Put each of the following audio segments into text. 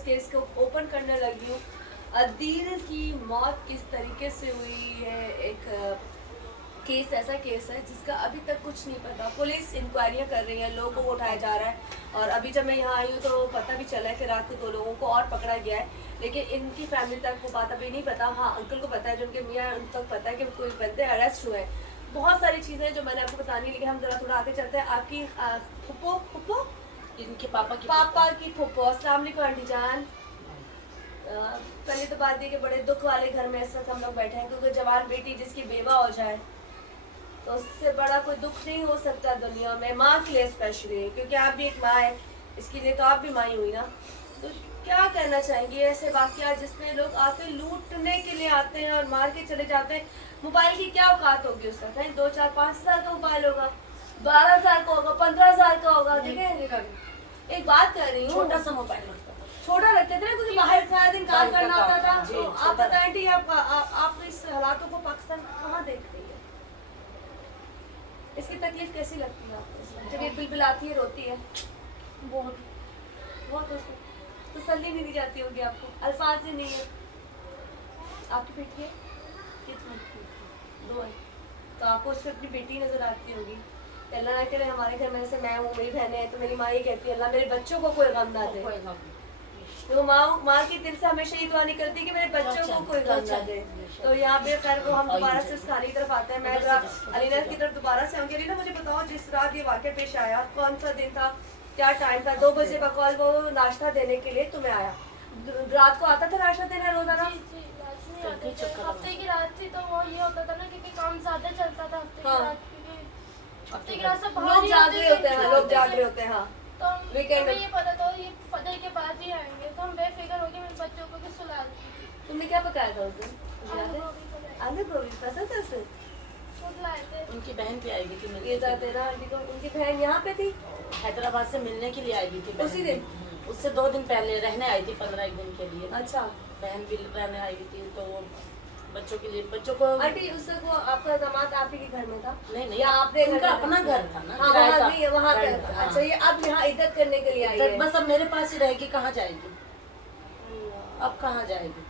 इस केस को ओपन करने लगी हूँ। अदील की मौत किस तरीके से हुई है, एक केस ऐसा केस है जिसका अभी तक कुछ नहीं पता। पुलिस इंक्वायरियाँ कर रही है, लोगों को उठाया जा रहा है। और अभी जब मैं यहाँ आई हूँ तो पता भी चला है कि रात को 2 लोगों को और पकड़ा गया है, लेकिन इनकी फैमिली तक वो बात अभी नहीं पता। हाँ, अंकल को पता है, जो उनके मियाँ उन तक पता है कि कोई बंदे अरेस्ट हुए हैं। बहुत सारी चीज़ें जो मैंने आपको बतानी, लेकिन हम जरा थोड़ा आगे चलते हैं। आपकी फुप्पो इनके पापा की फुप्पो, अस्सलाम वालेकुम आंटी जान। पहले तो बात ये कि बड़े दुख वाले घर में इस वक्त हम लोग बैठे हैं, क्योंकि जवान बेटी जिसकी बेवा हो जाए तो उससे बड़ा कोई दुख नहीं हो सकता दुनिया में, माँ के लिए स्पेशली, क्योंकि आप भी एक माँ है, इसके लिए तो आप भी माँ ही हुई ना। तो क्या कहना चाहेंगे ऐसे वाकया जिसमें लोग आके लूटने के लिए आते हैं और मार के चले जाते हैं? मोबाइल की क्या औकात होगी उसका? कहीं 2, 4, 5 हज़ार का मोबाइल होगा, 12 हज़ार का होगा, 15 हज़ार का होगा। देखिए एक बात कर रही हूँ, छोटा सा मोबाइल होता है, छोटा रखते थे ना, क्योंकि बाहर सारा दिन काम करना होता था। तो आप बताएं आंटी, आप इस हालातों को पाकिस्तान कहाँ देख रही है? इसकी तकलीफ कैसी लगती है आपको जब ये बिलबिलाती है, रोती है? बहुत बहुत उसको तसल्ली नहीं दी जाती होगी आपको, अल्फाज ही नहीं है। आपकी बेटी है कितनी? 2 है। तो आपको उसमें अपनी बेटी नजर आती होगी। अल्लाह ना करे हमारे घर में से मैं हूँ, मेरी बहनें हैं, तो मेरी माँ ये कहती है अल्लाह मेरे बच्चों को कोई गम ना दे। तो माँ के दिल से हमेशा ये दुआ निकलती है कि मेरे बच्चों को कोई गम ना दे। तो यहाँ पे खैर को हम दोबारा से खाली की तरफ आते हैं। मैं अलीना की तरफ दोबारा से आऊँगी। अलीना मुझे बताओ, जिस रात ये वाक़या पेश आया, कौन सा दिन था, क्या टाइम था? 2 बजे बकौल वो नाश्ता देने के लिए तुम्हें आया। रात को आता था नाश्ता देने रोजाना? हफ्ते की रात थी तो वो ये होता था ना, क्योंकि काम ज्यादा चलता था हफ्ते की रात, क्योंकि हफ्ते की रात सब लोग जाग रहे होते हैं, लोग जाग रहे होते हैं। हाँ, तो हमें ये पता था ये फजर के बाद ही आएंगे, तो हम बेफिक्र हो गए, मेरे बच्चों को भी सुला दी थी। तुमने क्या पकाया था उस दिन? आलू गोभी पसंद है उसे? खुद लाए थे। उनकी बहन भी आई हुई थी ये तेरा आंटी को, उनकी बहन यहाँ पे थी, हैदराबाद से मिलने के लिए आई हुई थी उसी दिन? उससे 2 दिन पहले रहने आई थी, 15 दिन के लिए। अच्छा, बहन भी रहने आई हुई थी, तो वो बच्चों के लिए, बच्चों को आंटी उससे को आपका दामाद आप ही के घर में था? नहीं या आपने उनका अपना घर था ना। हाँ, किराए का। वहाँ नहीं, वहाँ पे। हाँ। अच्छा, ये अब यहाँ इज्जत करने के लिए आई है? बस अब मेरे पास ही रहेगी, कहाँ जाएगी? अब कहाँ जाएगी?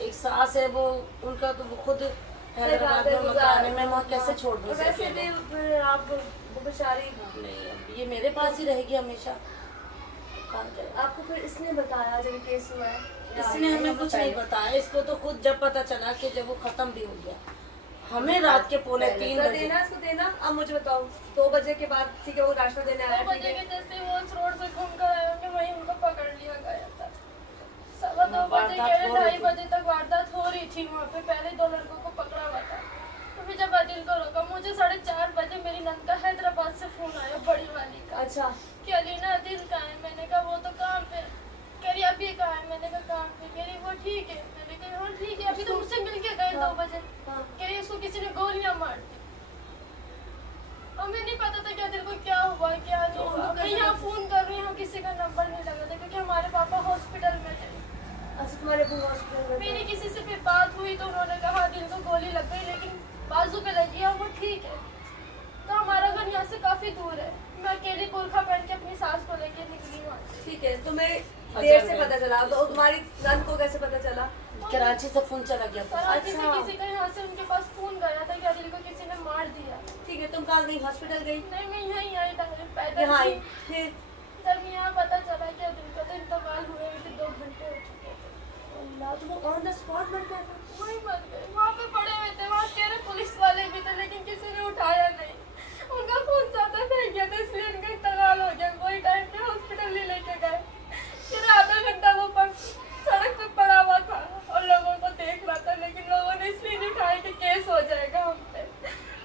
एक सास है वो, उनका तो वो खुद हैदराबाद में मकान है, मैं वहाँ कैसे छोड़ दूँ? वैसे भी आप वो बेचारी नहीं, अब ये मेरे पास ही रहेगी हमेशा। कहाँ जाएगी? आपको फिर इसने बताया जब केस हुआ है? इसने हमें कुछ नहीं बताया, इसको तो खुद जब पता चला कि जब वो खत्म भी हो गया, हमें रात के 2:45 बजे देना इसको देना। अब मुझे बताओ, 2 बजे के बाद ठीक है वो नाश्ता देने आया, 2 बजे के जैसे वो रोड से घूम कर आए होंगे, वहीं उनको पकड़ लिया गया था। 2:15 बजे के 2:30 बजे तक वारदात हो रही थी वहाँ पे। पहले 2 लड़कों को पकड़ा हुआ था, तो फिर जब अदिल को रोका, मुझे 4:30 बजे मेरी नंद का हैदराबाद से फोन आया, बड़ी वाली का। अच्छा, कि अलीना अदिल कहाँ है? मैंने कहा वो तो काम पे। कह रही अभी कहाँ है? मैंने कहा काम पे। कह रही वो ठीक है। मैंने कहा हाँ ठीक है, अभी तो मुझसे मिल के गए 2 बजे। कह रही उसको किसी ने गोलियां मार दी। हमें नहीं पता था कि अदिल को क्या हुआ क्या नहीं हुआ। मैं यहाँ फोन कर रही हूँ, किसी का नंबर नहीं लगा था, क्योंकि हमारे पापा हॉस्पिटल में थे। अच्छा तुम्हारे अबू हॉस्पिटल में थे? मेरी किसी से फिर बात हुई तो उन्होंने कहा दिल को गोली लग गई, लेकिन बाजू पे लगी है, वो ठीक है। तो हमारा घर यहाँ से काफी दूर है। मैं अकेली बुर्खा पहन के अपनी सास को लेके निकली वहाँ से। ठीक है, तुम्हें देर से पता चला, तो तुम्हारी नंद को कैसे पता चला? कराची से फोन चला गया था। कराची से किसी का यहाँ से उनके पास फोन गया था कि अदिल को किसी ने मार दिया। ठीक है, तुम कहाँ गई? हॉस्पिटल गई? नहीं, मैं यहीं आई था, पैदल यहाँ आई? थी। फिर जब यहाँ पता चला कि अदिल का तो इंतकाल हुए थे, 2 घंटे हो चुके थे। अल्लाह, तो वो ऑन द स्पॉट मर गया था? वही मर गए, वहाँ पे पड़े हुए थे। वहाँ कह रहे पुलिस वाले भी थे, लेकिन किसी ने उठाया नहीं। उनका खून ज्यादा फेंक गया था, इसलिए उनका इंतकाल हो गया। कोई टाइम पे हॉस्पिटल नहीं लेके गए। फिर आधा घंटा वो सड़क पे पड़ा हुआ था और लोगों को देख रहा था, लेकिन लोगों ने इसलिए नहीं उठाया कि केस हो जाएगा हम पे।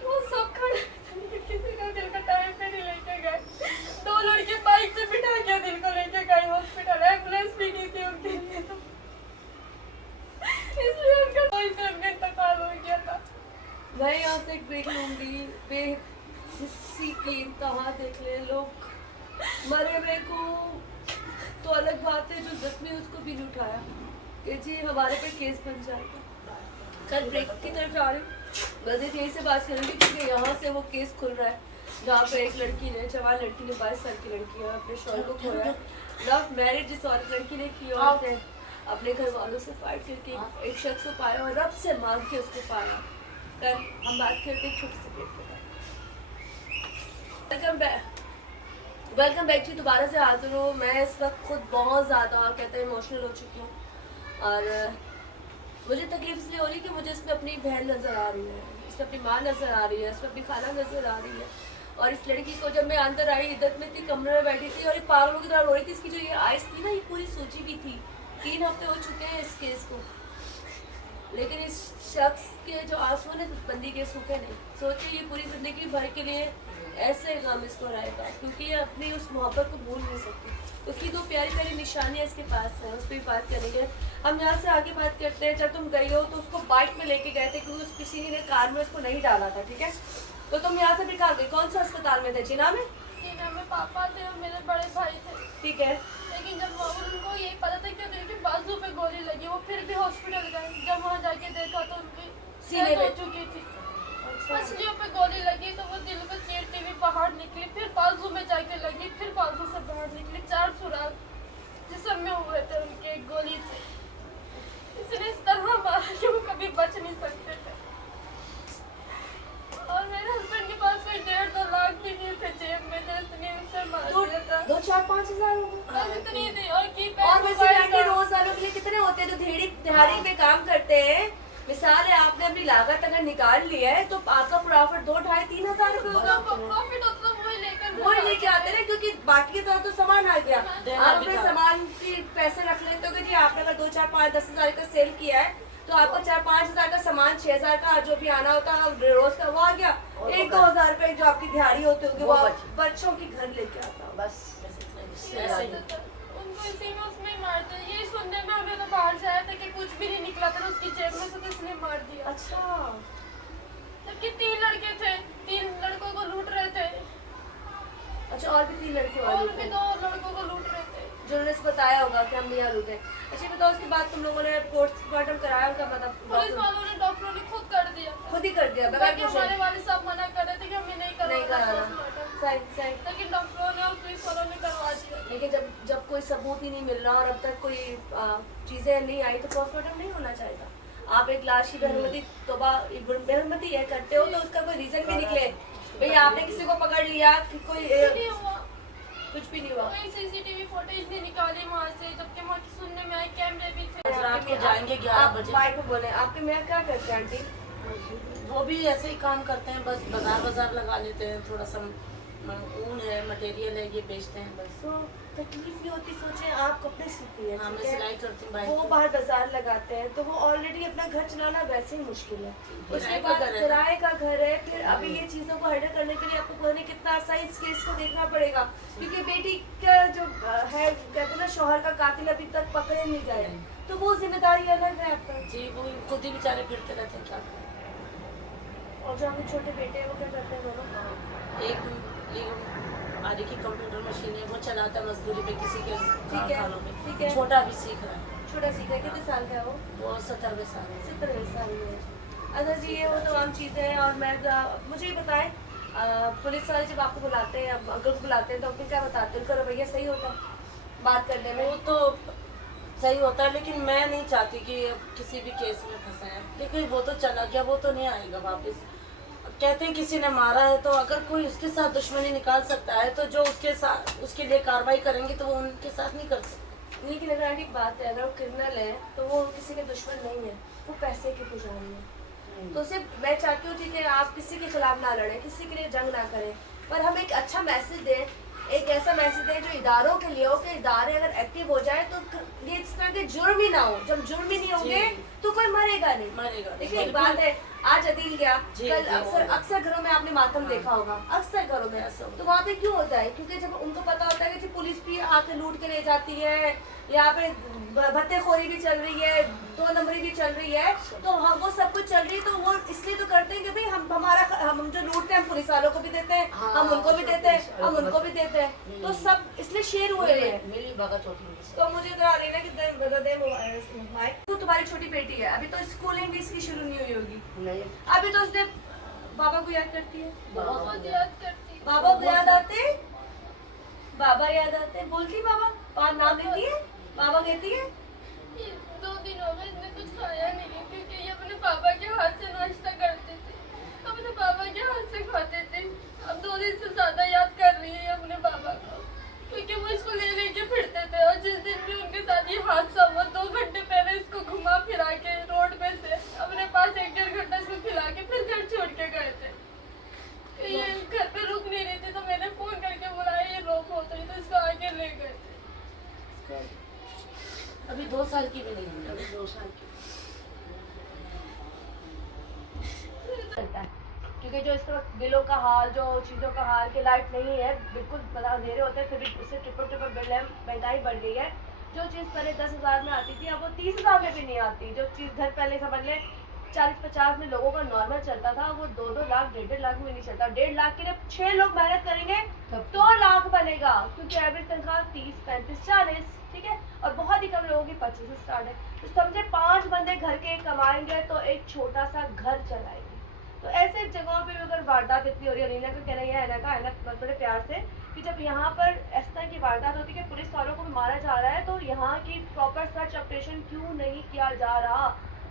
वो सब खड़े थे, लेकिन किसी ने दिल का टाइम पे नहीं लेके गए। 2 लड़के बाइक से बिठा के दिल को लेके गए हॉस्पिटल, एम्बुलेंस भी नहीं थी उनके लिए, तो इसलिए उनका इंतकाल हो गया था। मैं यहाँ से एक ब्रेक लूँगी। बेहिस्सी की इंतहा देख ले लोग। मरे हुए को तो अलग बात है, जो जख्मी उसको भी नहीं उठाया कि जी हमारे पे केस बन जाएगा। कल ब्रेक की तरफ जा रही हूँ, बस यहीं से बात करूँगी, क्योंकि यहाँ से वो केस खुल रहा है जहाँ पे एक लड़की ने, जवान लड़की ने, 22 साल की लड़की है, अपने शौहर को खोया। लव मैरिज जिस औरत लड़की ने की और ने अपने घर वालों से फाइट करके एक शख्स को पाया और रब से मांग के उसको पाया। कल हम बात करते हैं छोटे से पेट पे। वेलकम बैक टू दोबारा से हाजिर हूँ। मैं इस वक्त खुद बहुत ज़्यादा कहते हैं इमोशनल हो चुकी हूँ और मुझे तकलीफ इसलिए हो रही है कि मुझे इसमें अपनी बहन नज़र आ रही है, इसमें अपनी माँ नज़र आ रही है, इसमें अपनी खाला नज़र आ रही है। और इस लड़की को जब मैं अंदर आई इद्दत में थी, कमरे में बैठी थी और ये पागलों की तरह रो रही थी। इसकी जो ये आइस थी ना ये पूरी सूजी भी थी। 3 हफ्ते हो चुके हैं इस केस को, लेकिन इस शख्स के जो आंसू ने बंदी के सूखे नहीं। सोचिए ये पूरी ज़िंदगी भर के लिए ऐसे गम इसको रहेगा क्योंकि ये अपनी उस मोहब्बत को भूल नहीं सकती। उसकी 2 प्यारी प्यारी निशानियाँ इसके पास हैं, उस पर भी बात करेंगे। हम यहाँ से आगे बात करते हैं। जब तुम गई हो तो उसको बाइक में लेके गए थे क्योंकि किसी ने कार में उसको नहीं डाला था, ठीक है? तो तुम यहाँ से निकाल गई। कौन सा अस्पताल में थे? जिना में? जिना में पापा थे और मेरे बड़े भाई थे, ठीक है। लेकिन जब उनको यही पता था कि अगर इनके बाजू पे गोली लगी, वो फिर भी हॉस्पिटल गए। जब वहाँ जाके देखा तो उनकी सीने डेथ हो में? चुकी थी। मछलियों पे गोली लगी तो वो दिल को चीरती हुई बाहर निकली, फिर बाजू में जाके लगी, फिर बाजू से बाहर निकली। 4 सुराख जिस्म में हुए थे उनके एक गोली से। इसने इस तरह मारा कि वो कभी बच नहीं सकते थे। और मेरे हस्बैंड के पास कोई 1.5-2 लाख भी नहीं थे जेब में, जो इतनी उसे मार दिया था। 2-4-5 हज़ार बस इतनी थी। और की और वैसे बैठे रोज़ाना के लिए कितने होते हैं जो दिहाड़ी पे काम करते हैं? मिसाल है आपने अपनी लागत अगर निकाल ली है तो आपका प्रॉफिट 2-2.5-3 हज़ार रुपये होगा। प्रॉफिट होता है वही लेके आते हैं क्योंकि बाकी की तरह तो सामान आ गया। देना आप भी अपने था। सामान की पैसे रख लेते हो कि जी आपने अगर 2-4-5-10 हज़ार का सेल किया है तो आपको 4-5 हज़ार का सामान 6 हज़ार का जो भी आना होता है रोज का वो आ गया। 1-2 हज़ार रुपए जो आपकी दिहाड़ी होती होगी वो बच्चों की घर लेके आता है बस। ऐसे ही। उनको इसी में उसमें मार दिया। ये सुनने में हमें तो बाहर से आया था कि कुछ भी नहीं निकला था उसकी जेब में से, तो इसने मार दिया। अच्छा, जबकि 3 लड़के थे, 3 लड़कों को लूट रहे थे अच्छा और भी 3 लड़के और वाले भी थे 2 लड़कों को लूट रहे थे। जिन्होंने बताया होगा कि हम यहाँ रुके। अच्छा बताओ उसके बाद तुम लोगों ने पोस्टमार्टम कराया उनका मतलब पुलिस वालों ने, डॉक्टरों ने खुद कर दिया। खुद ही कर दिया बगैर बाकी हमारे वाले सब मना कर रहे थे कि हमें नहीं कराना। पोस्टमार्टम, सही सही। लेकिन डॉक्टरों ने और पुलिस वालों ने करवा दिया। लेकिन जब कोई सबूत ही नहीं मिल रहा और अब तक कोई चीज़ें नहीं आई तो पोस्टमार्टम नहीं होना चाहिए। आप एक लाश की बेरहमती बेरहमती है करते हो तो उसका कोई रीजन भी निकले। भैया आपने किसी को पकड़ लिया कि कोई नहीं हुआ, कुछ भी नहीं हुआ। कोई सीसीटीवी फुटेज नहीं निकाली वहाँ से, जबकि वहाँ की सुनने में आए कैमरे भी थे। आज रात को जाएंगे 11 बजे। बाइक में बोले आपके मियाँ क्या करते हैं आंटी? वो भी ऐसे ही काम करते हैं, बस बाजार लगा लेते हैं। थोड़ा सा ऊन है, मटेरियल है, ये बेचते हैं बस। तो तकलीफ नहीं होती? सोचे आप कपड़े सीती हैं, हाँ मैं ठीक है? सिलाई करती हूँ वो बाइक पे। बाहर बाजार लगाते हैं तो वो ऑलरेडी अपना घर चलाना वैसे ही मुश्किल है। उसके किराए का बाद घर है। किराए का घर है, फिर अभी ये चीज़ों को हैंडल करने के लिए आपको पता नहीं कितना अर्सा इस केस को देखना पड़ेगा क्योंकि बेटी का जो है कहते हैं ना शौहर का कातिल अभी तक पकड़े नहीं गए, तो वो जिम्मेदारी अलग है आपका। जी वो खुद ही बेचारे फिरते रहते हैं, क्या करें। और जो आपके छोटे बेटे हैं वो क्या करते हैं दोनों? एक आगे की कंप्यूटर मशीन है, वो चलाता है मजदूरी पे किसी के ठीक है, कारखानों में। ठीक है। छोटा भी सीख रहा है, छोटा सीखा है, कितने साल का है वो? वो 70वें साल है। 70 साल में। अच्छा जी ये वो तमाम चीज़ें हैं। और मैं मुझे ये बताएं पुलिस वाले जब आपको बुलाते हैं अंकल को बुलाते हैं तो अंकल क्या बताते हैं? उनका रवैया सही होता है बात करने में? वो तो सही होता है, लेकिन मैं नहीं चाहती कि अब किसी भी केस में फंसाएं। देखिए वो तो चला गया, वो तो नहीं आएगा वापस। कहते हैं किसी ने मारा है तो अगर कोई उसके साथ दुश्मनी निकाल सकता है तो जो उसके साथ उसके लिए कार्रवाई करेंगे तो वो उनके साथ नहीं कर सकते। लेकिन अगर आंटी बात है अगर वो क्रिमिनल है तो वो किसी के दुश्मन नहीं है, वो पैसे के पुजारी है। तो सिर्फ मैं चाहती हूँ ठीक है आप किसी के खिलाफ ना लड़ें, किसी के लिए जंग ना करें, पर हम एक अच्छा मैसेज दें, एक ऐसा मैसेज दें जो इदारों के लिए हो कि इदारे अगर एक्टिव हो जाए तो ये इस तरह के जुर्म ही ना हो। जब जुर्म ही नहीं होंगे तो कोई मरेगा नहीं। मरेगा। देखिए एक बात है, आज अदील गया, जी, कल जी, अक्सर घरों में आपने मातम देखा होगा, अक्सर घरों में। ऐसा होता तो वहाँ पे क्यों होता है? क्योंकि जब उनको पता होता है कि जी पुलिस भी आके लूट के ले जाती है, यहाँ पे भत्तेखोरी भी चल रही है, 2 नंबरी भी चल रही है, तो हम वो सब कुछ चल रही है तो वो इसलिए तो करते हैं कि भाई हम जो लूटते हैं हम पुलिस वालों को भी देते हैं, हम उनको भी देते हैं, हम उनको भी देते हैं, तो सब इसलिए शेयर हुए हैं। मेरी भगत होती है। तो मुझे इतना आ रही ना कि मोबाइल तो तुम्हारी छोटी बेटी है, अभी तो स्कूलिंग भी इसकी शुरू नहीं हुई होगी, नहीं अभी तो उसने बाबा को याद करती है, बहुत याद करती। बाबा को याद आते, बाबा याद आते, बोलती बाबा पान नाम लेती है, बाबा कहती है। ये 2 दिन हो गए इसने कुछ खाया नहीं है, क्योंकि ये अपने पापा के हाथ से नाश्ता करते थे, अपने पापा के हाथ से खाते थे। अब 2 दिन से ज्यादा याद कर रही है ये अपने पापा को, क्योंकि वो इसको ले लेके फिरते थे। और जिस दिन भी उनके साथ ये हादसा हुआ 2 घंटे पहले इसको घुमा फिरा के रोड पे से अपने पास 1-1.5 घंटा इसको खिला के फिर घर छोड़ के गए थे। ये घर पे रुक नहीं रही थी, तो मैंने फोन करके बुलाया, ये रोक होता ही तो इसको आगे ले गए थे। अभी 2 साल की भी नहीं हुई, अभी 2 साल की। चलता है क्योंकि जो इस वक्त बिलों का हाल, जो चीज़ों का हाल, के लाइट नहीं है, बिल्कुल बड़ा अंधेरे होते हैं, फिर भी उससे ट्रिपल बिल है, महंगाई बढ़ गई है। जो चीज़ पहले 10,000 में आती थी अब वो 30,000 में भी नहीं आती। जो चीज़ घर पहले समझ ले 40-50 में लोगों का नॉर्मल चलता था, वो 2-2 लाख 1.5 लाख में नहीं चलता। 1.5 लाख के लिए 6 लोग मेहनत करेंगे तो लाख बनेगा, क्योंकि एवरेज तनख्वाह 30, 35, 40, ठीक है। और बहुत ही कम लोगों की 25 से स्टार्ट है। तो समझे 5 बंदे घर के कमाएंगे तो एक छोटा सा घर चलाएंगे। तो ऐसे जगहों पे भी अगर वारदात इतनी हो रही है, अलीना का कहना यह है ना बहुत बड़े प्यार से कि जब यहाँ पर इस तरह की वारदात होती है कि पुलिस वालों को भी मारा जा रहा है, तो यहाँ की प्रॉपर सर्च ऑपरेशन क्यों नहीं किया जा रहा।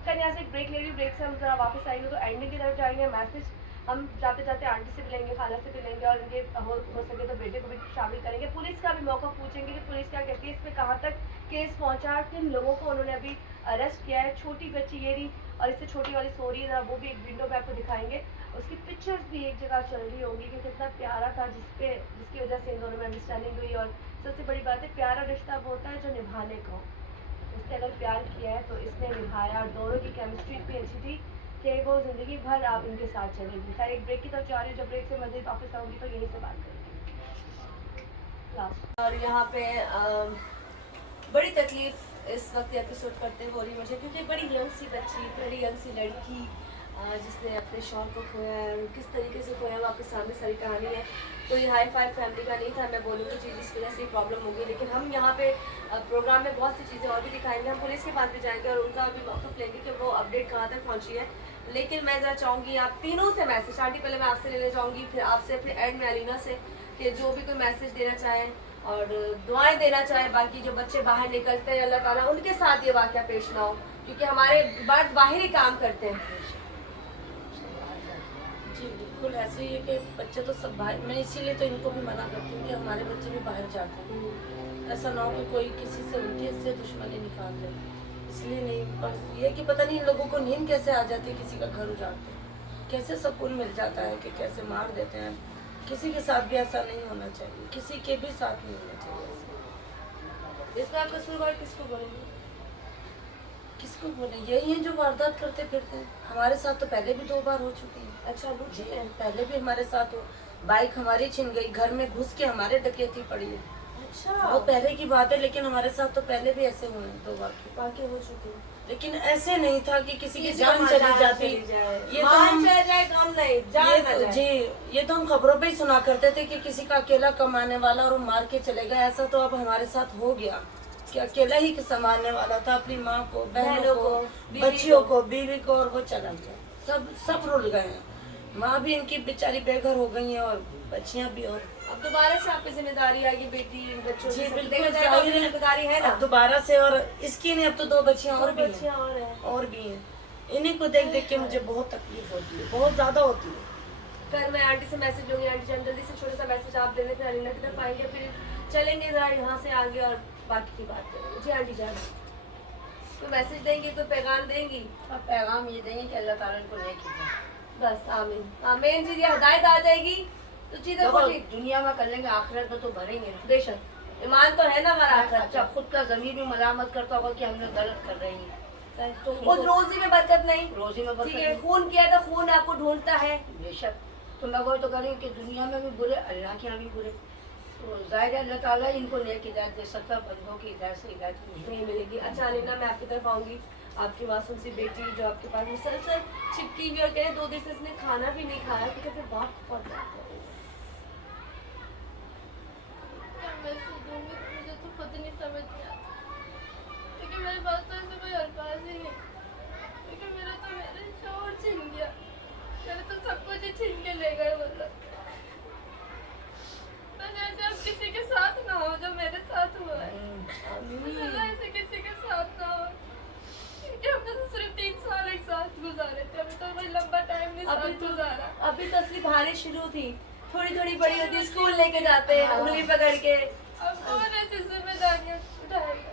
कहीं यहाँ से ब्रेक ले रही, ब्रेक से हम जरा वापस आएंगे तो एंडिंग की तरफ जाएंगे। मैसेज हम जाते जाते आंटी से भी लेंगे, खाला से भी लेंगे, और उनके हो सके तो बेटे को भी शामिल करेंगे। पुलिस का भी मौका पूछेंगे कि पुलिस क्या कहती है, इस पर कहाँ तक केस पहुँचा, किन लोगों को उन्होंने अभी अरेस्ट किया है। छोटी बच्ची ये रही और इससे छोटी वाली सो रही है, वो भी एक विंडो पे आपको दिखाएंगे। उसकी पिक्चर्स भी एक जगह चल रही होंगी कि कितना प्यारा था, जिसकी वजह से इन दोनों में अंडरस्टैंडिंग हुई। और सबसे बड़ी बात है, प्यारा रिश्ता वो होता है जो निभाने का हो। उसने अगर प्यार किया है तो इसने निभाया, और दोनों की केमिस्ट्री इतनी अच्छी थी कि वो ज़िंदगी भर आप इनके साथ चलेंगी। खैर एक ब्रेक की तरफ जा रही हूँ, जब ब्रेक से मज़ीद वापस आऊँगी तो यहीं से बात करेंगे लास्ट। और यहाँ पे बड़ी तकलीफ इस वक्त एपिसोड करते हो रही मुझे, क्योंकि बड़ी यंग सी बच्ची, बड़ी यंग सी लड़की जिसने अपने शौक को खोया है, और किस तरीके से खोया वो आपके सामने सारी कहानी है। तो ये हाई फाई फैमिली का नहीं था, मैं बोलूँगी चीज़ इस वजह से प्रॉब्लम होगी। लेकिन हम यहाँ पे प्रोग्राम में बहुत सी चीज़ें और भी दिखाएंगे, हम पुलिस के पास भी जाएंगे और उनका भी मौक़िफ़ लेंगे कि वो अपडेट कहाँ तक पहुँची है। लेकिन मैं ज़रा चाहूँगी आप तीनों से मैसेज, आंटी पहले मैं आपसे लेना चाहूँगी, फिर आपसे, फिर एंड में अलीना से, कि जो भी कोई मैसेज देना चाहें और दुआएं देना चाहें। बाकी जो बच्चे बाहर निकलते हैं, अल्लाह ताला उनके साथ ये वाक़या पेश ना हो, क्योंकि हमारे मर्द बाहर ही काम करते हैं। जी बिल्कुल ऐसे ही है कि बच्चे तो सब बाहर, मैं इसीलिए तो इनको भी मना करती हूँ कि हमारे बच्चे भी बाहर जाते हैं। ऐसा ना हो कि कोई किसी से उनके से दुश्मनी निकाल दे, इसलिए नहीं। बस ये कि पता नहीं इन लोगों को नींद कैसे आ जाती है, किसी का घर उजाड़ते हैं, कैसे सुकून मिल जाता है कि कैसे मार देते हैं। किसी के साथ भी ऐसा नहीं होना चाहिए, किसी के भी साथ नहीं होना चाहिए ऐसा। इसका कसूरवार किसको बोलेंगे? किसको बोले, यही है जो वारदात करते फिरते हैं। हमारे साथ तो पहले भी 2 बार हो चुकी है। अच्छा वो जी पहले भी हमारे साथ हो, बाइक हमारी छिन गई, घर में घुस के हमारे डकैती पड़ी है। अच्छा वो पहले की बात है, लेकिन हमारे साथ तो पहले भी ऐसे हुए हैं 2 बार की। वाक़या हो चुकी है। लेकिन ऐसे नहीं था कि किसी की किसी जान को चली जान जाती। चली जाए, ये तो मान हम चला जाए काम नहीं, जान ये ना तो जाए। जी ये तो हम खबरों पे ही सुना करते थे कि किसी का अकेला कमाने वाला और वो मार के चले गए। ऐसा तो अब हमारे साथ हो गया कि अकेला ही संभालने वाला था अपनी माँ को, बहनों को, बच्चियों को, बीवी को, और वो चला गया। सब रुल गए हैं। माँ भी इनकी बेचारी बेघर हो गई है और बच्चियाँ भी। और अब दोबारा से आप पे जिम्मेदारी आएगी, बेटी बच्चों जी की सब बिल्कुल देखा जाए तो जाहिर आपकी है, जिम्मेदारी है ना। अब दोबारा से। और इसकी नहीं, अब तो 2 बच्चियाँ और भी हैं। बच्चियाँ और हैं। और भी हैं। इन्हीं को देख देख के मुझे बहुत तकलीफ होती है, बहुत ज़्यादा होती है। फिर मैं आंटी से मैसेज लूँगी, आंटी जान जल्दी से छोटा सा मैसेज आप देने, फिर अलीना की तरफ आएंगे, फिर चलेंगे ज़रा यहाँ से आगे और बाकी की बात करेंगे। जी आंटी जान, तो मैसेज देंगी तो पैगाम देंगी। अब पैगाम ये देंगे कि अल्लाह ताला इनको नेक कीजिए। बस आमीन आमीन जी, हिदायत आ जाएगी तो चीज़ें देखो को ठीक। दुनिया में कर लेंगे, आखिरत में तो भरेंगे ना। बेशक ईमान तो है ना हमारा आखिरत अच्छा का। खुद का ज़मीर भी मलामत करता होगा कि हमने गलत कर रही है। तो उस रोजी में बरकत नहीं, रोजी में ठीक है। बरकत खून किया तो खून आपको ढूंढता है। बेशक, तो मैं वही तो कह रही हूँ कि दुनिया में भी बुरे, अल्लाह के यहाँ भी बुरे। तो ज़ाहिर है अल्लाह ताला इनको नेक हिदायत दे सकता, बंदों की हिदायत से हिदायत नहीं। नहीं मिलेगी। अच्छा अलीना, मैं आपकी तरफ आऊंगी। आपकी मासूम सी बेटी जो आपके पास मुसलसल चिपकी हुई और कह रहे 2 दिन से इसने खाना भी नहीं खाया, क्योंकि फिर बात बहुत जाता है। क्या मैसेज दूंगी मुझे तो खुद नहीं समझ में आता, क्योंकि मेरे पास तो ऐसे कोई अल्फाज ही नहीं, क्योंकि मेरे शोर छिन गया, मेरे तो सब कुछ ही छीन के ले गए। मतलब बस ऐसे अब किसी के साथ ना हो जो मेरे साथ हुआ है। अल्लाह ऐसे किसी के साथ ना हो, क्योंकि हमने तो सिर्फ 3 साल एक साथ गुजारे थे, अभी तो कोई लंबा टाइम नहीं अभी साथ तो गुजारा। अभी तो असली भारी शुरू थी, थोड़ी थोड़ी बड़ी होती है, स्कूल लेके जाते हैं उंगली पकड़ के। अब कौन ऐसी जिम्मेदारियां उठाएगा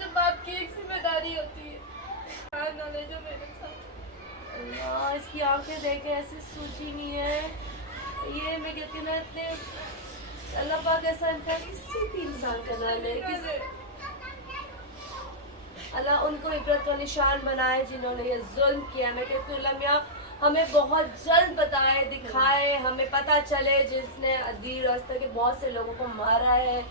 जब आपकी एक जिम्मेदारी होती है। हाँ नॉलेज हो मेरे साथ। अल्लाह, इसकी आंखें देखे ऐसे सूझी नहीं है। ये मैं कहती हूँ ना, इतने अल्लाह पाक ऐसा इंसान किसी भी इंसान का ना ले, अल्लाह उनको इबरत का निशान बनाए जिन्होंने ये जुल्म किया। मैं कहती हूँ अल्लाह मियाँ हमें बहुत जल्द बताए, दिखाए, हमें पता चले जिसने अदील और इस तरह के बहुत से लोगों को मारा है,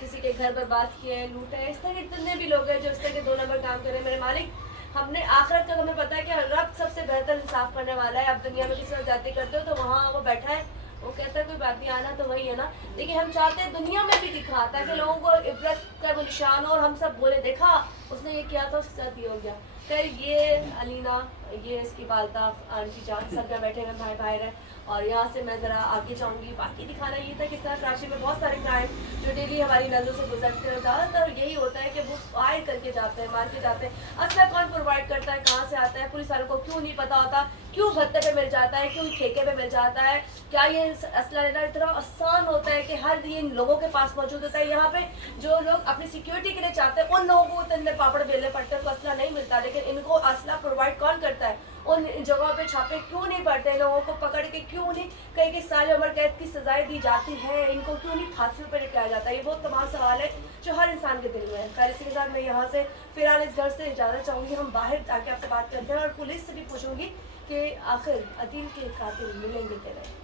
किसी के घर बर्बाद किए हैं, लूटा है। इस तरह के जितने भी लोग हैं जो इस तरह के 2 नंबर काम कर रहे हैं, मेरे मालिक हमने आखिरत तक हमें पता है कि रब सबसे बेहतर इंसाफ करने वाला है। आप दुनिया में किसी को जाती करते हो तो वहाँ वो बैठा है, वो कहता है कोई बात नहीं, आना तो वही है ना। लेकिन हम चाहते हैं दुनिया में भी दिखाता है कि लोगों को इबरत का वो निशान हो और हम सब बोले देखा उसने ये किया था, उसके साथ ये हो गया। खैर ये अलीना, ये इसकी वालदा, आंटी जान सब यहाँ बैठे हैं, भाई भाई रहे। और यहाँ से मैं ज़रा आगे जाऊँगी। बाकी दिखाना ये था किस तरह कराची में बहुत सारे क्राइम जो डेली हमारी नज़रों से गुजरते हैं, ज़्यादातर यही होता है कि वो फायर करके जाते हैं, मार के जाते हैं। असला कौन प्रोवाइड करता है, कहाँ से आता है, पुलिस वालों को क्यों नहीं पता होता, क्यों भत्ते पे मिल जाता है, क्यों ठेके पे मिल जाता है। क्या ये असला लेना इतना आसान होता है कि हर दिन लोगों के पास मौजूद होता है। यहाँ पे जो लोग अपनी सिक्योरिटी के लिए चाहते हैं उन लोगों को इतने पापड़ बेलने पड़ते हैं, उनको असला नहीं मिलता। लेकिन इनको असला प्रोवाइड कौन करता है, उन जगहों पे छापे क्यों नहीं पड़ते, लोगों को पकड़ के क्यों नहीं कई साल उम्र कैद की सजाएं दी जाती है, इनको क्यों नहीं फांसियों पर लटकाया जाता है। ये बहुत तमाम सवाल है जो हर इंसान के दिल में है। खैर इसी के साथ मैं यहाँ से फिलहाल इस घर से इजाज़त चाहूँगी। हम बाहर आके आपसे बात करते हैं और पुलिस से भी पूछूंगी कि आखिर अदील के कातिल मिलेंगे कि नहीं।